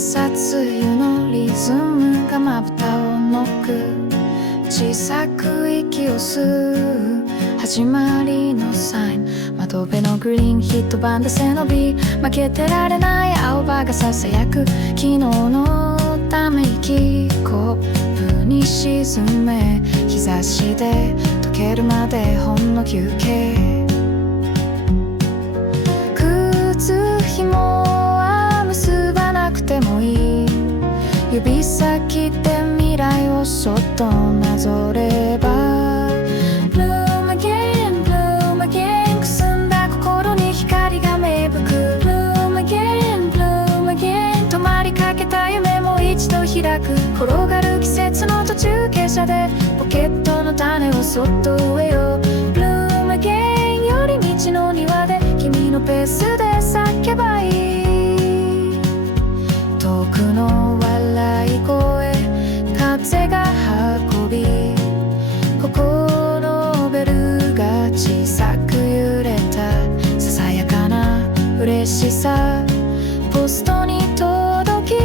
朝露のリズムがまぶたをノック、小さく息を吸う始まりのサイン、窓辺のグリーン一晩で背伸び、負けてられない青葉がささやく昨日のため息、コップに沈め日差しで溶けるまでほんの休憩、靴ひもは結ばなくてもいい、指先で未来をそっとなぞれば Bloom again, bloom again くすんだ心に光が芽吹く Bloom again, bloom again 止まりかけた夢も一度開く、転がる季節の途中下車でポケットの種をそっと植えよう Bloom again 寄り道の庭で君のペースで叫ばいい、遠くの笑い声風が運び、ここのベルが小さく揺れたささやかな嬉しさ、ポストに届き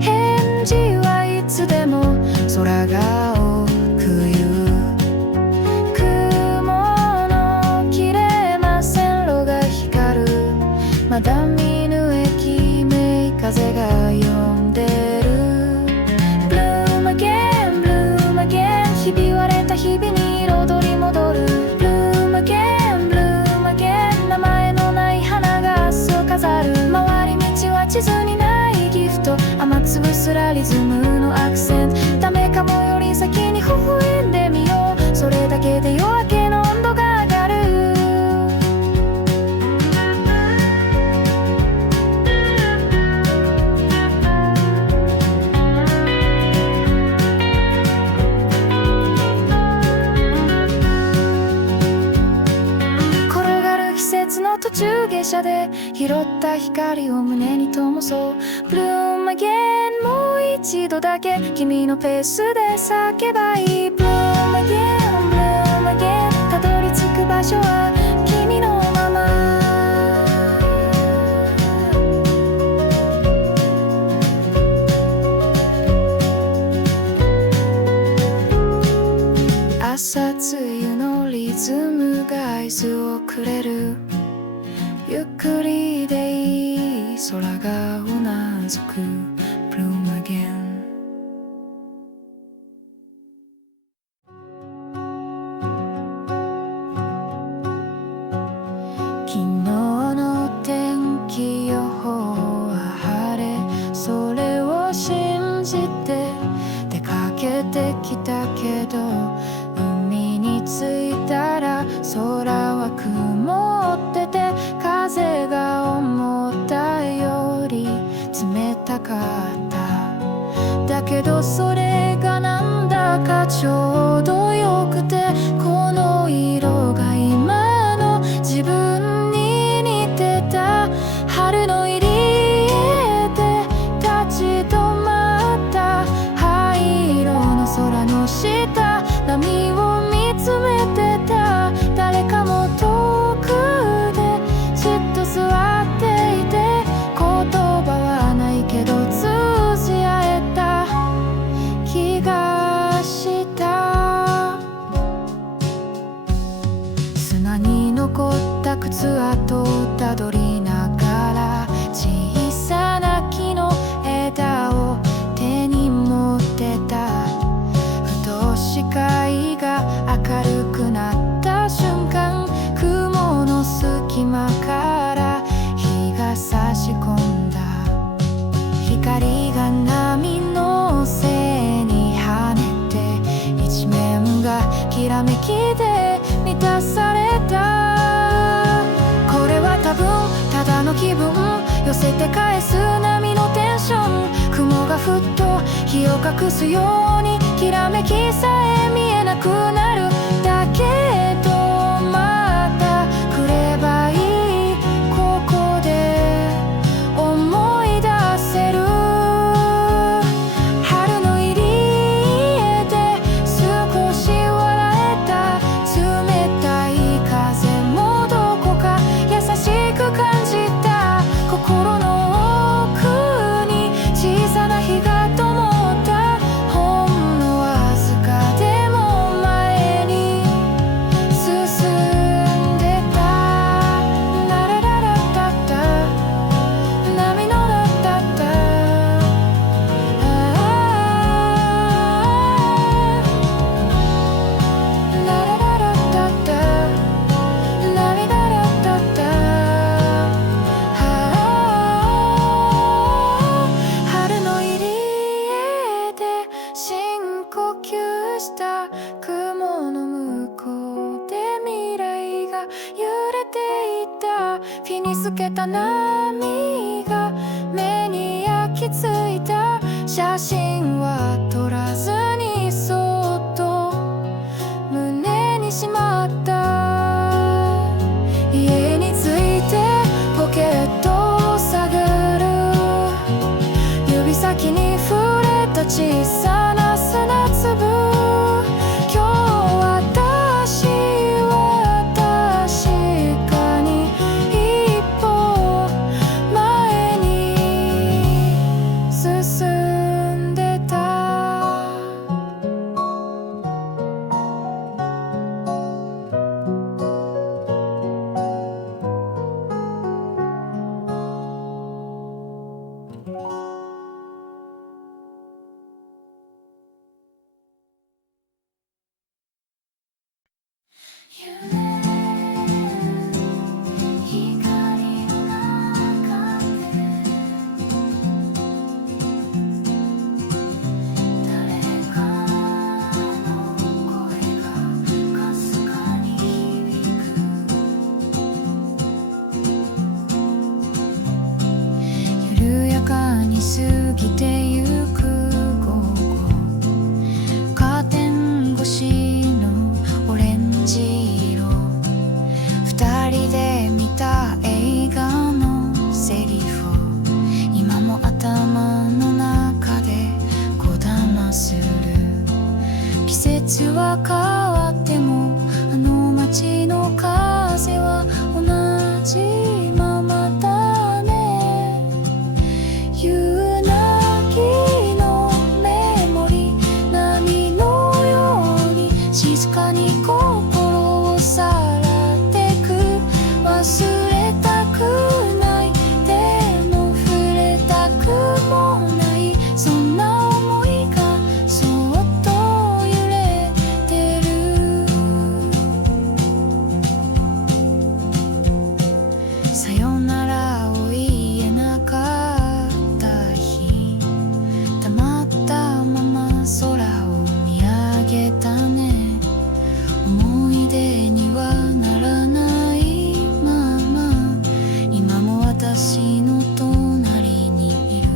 返事はいつでも空が多く言う、雲の切れ間線路が光る、まだ見ぬ駅名風が呼んでる、ひび割れた日々に彩り戻る Bloom again, bloom again 名前のない花が明日を飾る、回り道は地図にないギフト、雨粒すらリズムのアクセント、ダメかもより先に微笑んでみよう、それだけで夜明けの温度が上がる、途中下車で拾った光を胸に灯そう Bloom again もう一度だけ君のペースで叫ばいい Bloom again, bloom again たどり着く場所は君のまま、朝露のリズムが合図をくれる、ゆっくりでいい空がうなずく Bloom again 昨日の天気予報は晴れ、それを信じて出かけてきたけど、海に着いたら空は曇ってて風が思ったより冷たかった、だけどそれがなんだかちょうどよくて、この色が今の自分に似てた、春の入り江で立ち止まった灰色の空の下、波を見つめてた、誰かも遠くでじっと座っていて、言葉はないけど通じ合えた気がした、砂に残った靴跡をたどりながら、小さな木の枝を手に持ってた、ふと視界が明るくなった瞬間、雲の隙間から日が差し込んだ、光が波の背に跳ねて一面がきらめきで満たされた、これは多分ただの気分、寄せて返す波のテンション、雲がふっと日を隠すようにきらめきさえ見えなくなる、だけどまた来ればいい、ここで思い出せる、春の入り江で少し笑えた、冷たい風もどこか優しく感じた、心の奥に小づけた波が目に焼き付いた。写真は撮らずにそっと胸にしまった。家に着いてポケットを探る。指先に触れた小さな砂粒。今日私は確かに一歩前に進んでた。緩やかに過ぎてゆく午後、カーテン越しのオレンジ色。二人で見た映画のセリフを今も頭の中でこだまする。季節は変わってもあの街の風は同じままだね。夕凪のメモリ、波のように静かに心をさらってく。忘れたくない、でも触れたくもない、そんな思いがそっと揺れてる。さよならを言えなかった日、黙ったまま空を見上げたね。思い出にはならないまま今も私の隣にいる。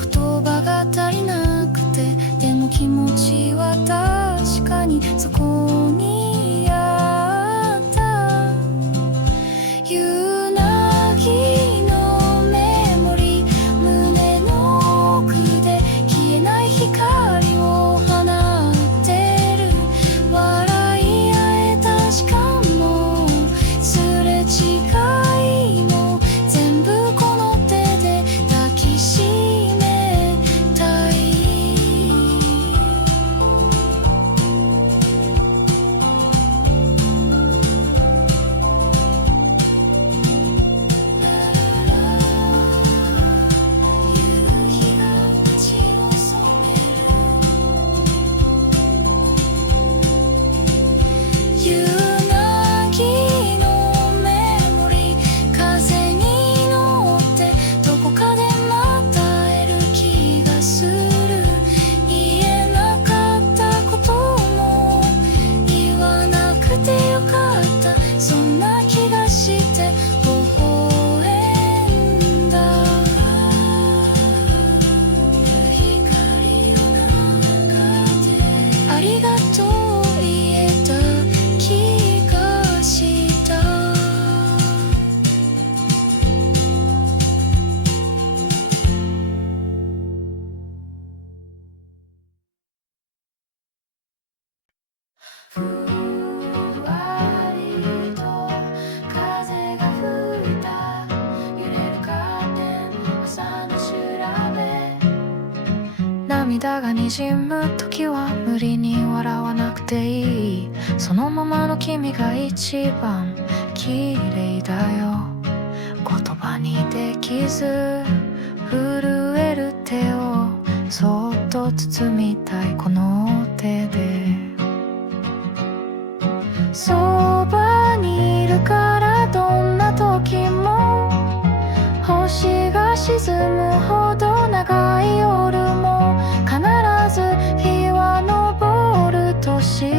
言葉が足りなくて、でも気持ちは確かにそこにあった。夕凪のメモリ、胸の奥で消えない光を放ってる。笑い合えた時間もすれ違いも全部この手で抱きしめたい。夕日が街を染める。夕凪のメモリ、風に乗ってどこかでまた会える気がする。言えなかったことも言わなくてよかった、そんな気がして微笑んだ。光の中でありがとう言えた気がした。ふわりと風が吹いた。揺れるカーテン、朝の調べ。涙がにじむ時は無理に笑わなくていい。そのままの君が一番綺麗だよ。言葉にできず震える手をそっと包みたいこの手で。そばにいるからどんな時も星が沈むほど長い夜も必ず日は昇ると知っ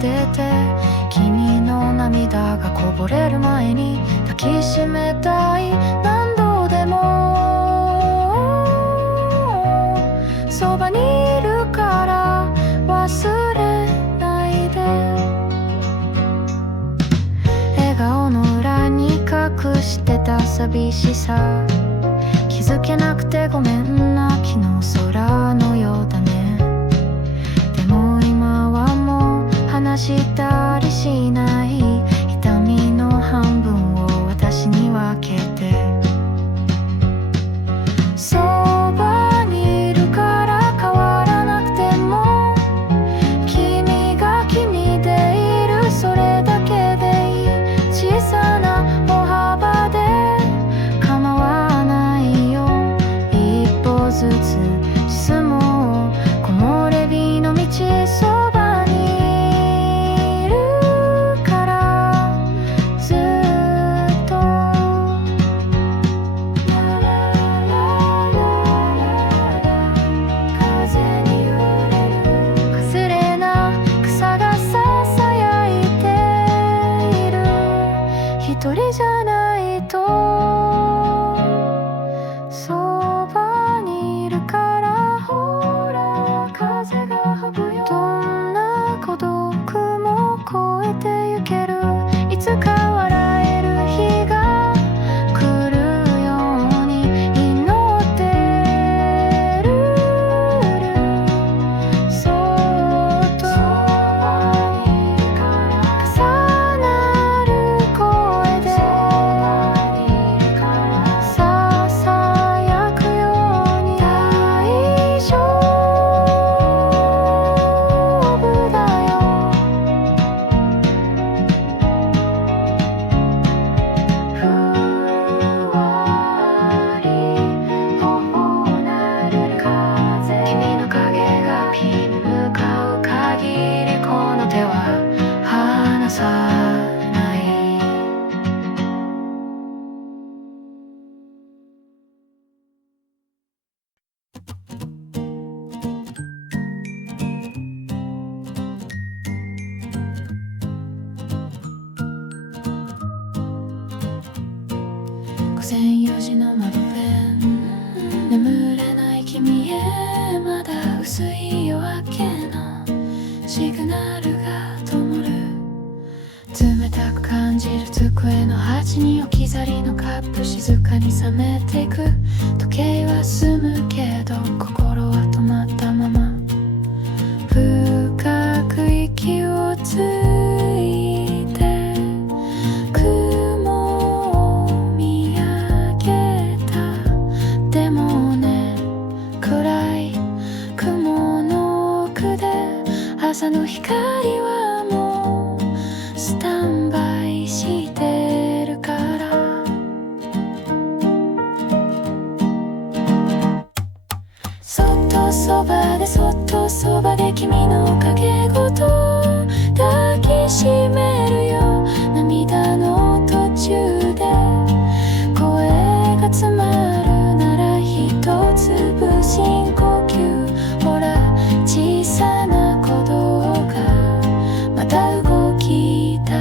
てて、君の涙涙がこぼれる前に抱きしめたい。何度でもそばにいるから忘れないで。笑顔の裏に隠してた寂しさ、気づけなくてごめんな、昨日空のようだね。でも今はもう話したりしない。痛みの半分を私に分けて、そばにいるから変わらなくても、君が君でいる、それだけでいい。小さな歩幅で構わないよ、一歩ずつ進もう。木漏れ日の道、そばにいるからずっと。風に揺れるかすれな草がささやいている。一人じゃないと、そばにいるからほら風が吹くよ。どんな孤独も越えてゆける。いつか笑える日が来るように祈ってる。そっと重なる声でささやくように、大丈夫だよ。ふわり頬なでる風、君の影がピンに向かう限り、この手は離さない。午前4時の窓辺、眠れない君へまだ薄い夜明けのシグナルが灯る。冷たく感じる机の端に置き去りのカップ、静かに冷めていく。時計は進むけど心は止まったまま。深く息をついて雲を見上げた。でもね、暗い雲の奥で朝の光はもうスタンバイしてるから。そっとそばでそっとそばで君の影ごと抱きしめるよ。涙の途中で声が詰まるなら一粒深呼吸。ほら小さな鼓動がまた動き出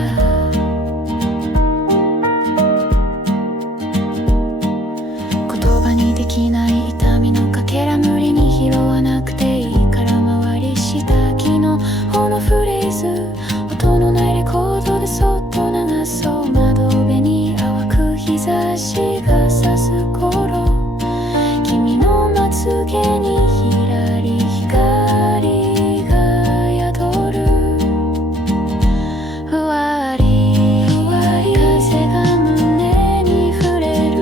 言葉にできない痛みのかけら、無理に拾わなくていいから回りした昨日のフレーズ、音のないレコードでそっと流そう。窓辺に淡く日差しが差す頃、君のまつげにひらり光が宿る。ふわりふわり風が胸に触れる。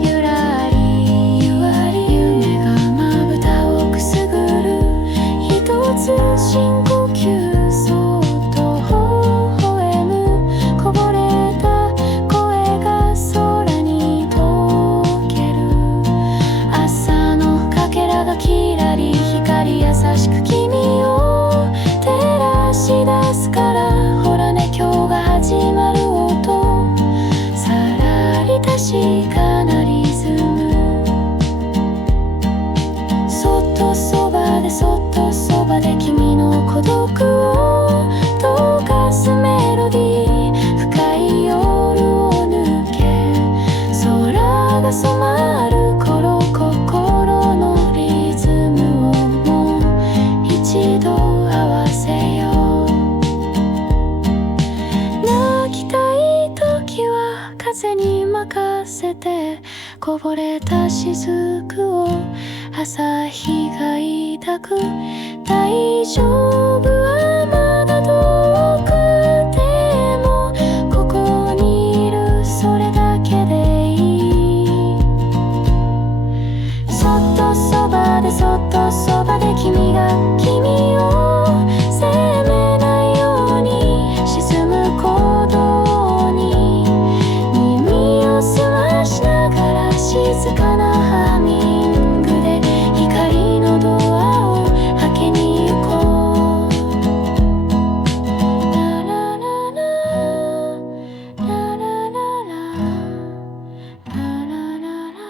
ゆらりゆわり夢がまぶたをくすぐる。一つ深呼吸、そっと微笑む。こぼれた声が空に溶ける。朝のかけらがきらり光、優しく君を照らし出すから。ほらね、今日が始まる音、さらり確かなリズム。そっとそばでそっとそばで君の孤独を溶かすメロディー。深た雫を朝日が抱く。大丈夫はまだ遠くてもここにいる、それだけでいい。そっとそばでそっとそばで君が君を責めないように沈む鼓動に耳を澄ましながら静かなハミングで光のドアを開けに行こう。ララララララララララララ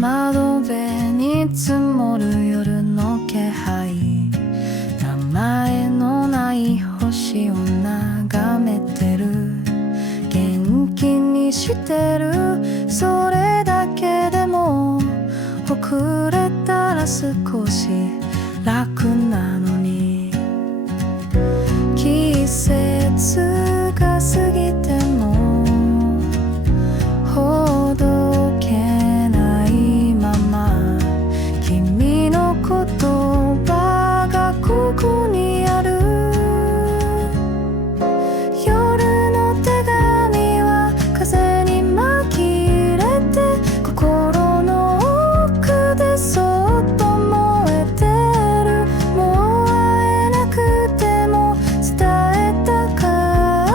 窓辺に積もる夜の気配、名前のない星を眺めてる。元気にしてる、それだけでも遅れたら少し楽なのに。季節が過ぎてもほどけないまま、君の言葉がここにある。夜の手紙は風に紛れて心の奥でそっと燃えてる。もう会えなくても伝えたか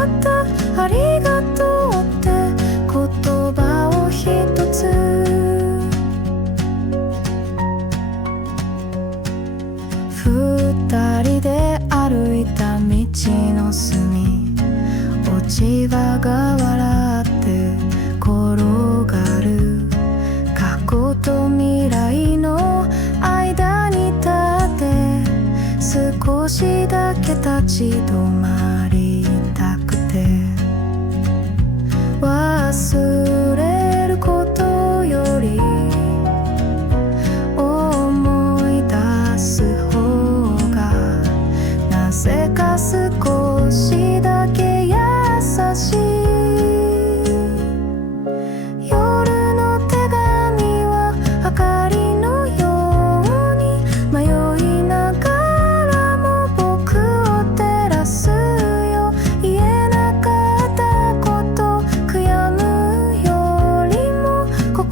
った、ありがとうって言葉を一つ。二人で歩いた道の隅、落ち葉が笑って転がる。過去と未来の間に立って少しだけ立ち止まりたくて。忘れることより思い出す方がなぜか少しだけ優しい。夜の手紙は明かりのように迷いながらも僕を照らすよ。言えなかったこと悔やむよりも心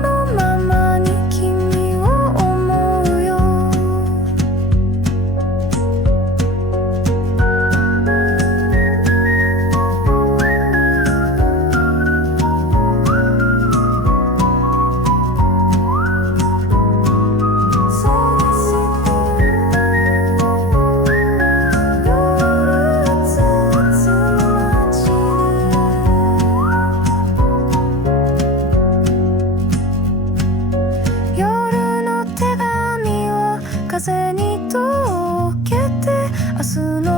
のままに君を思うよ。そうです夜あつあつの街で、夜の手紙は風に溶けて明日の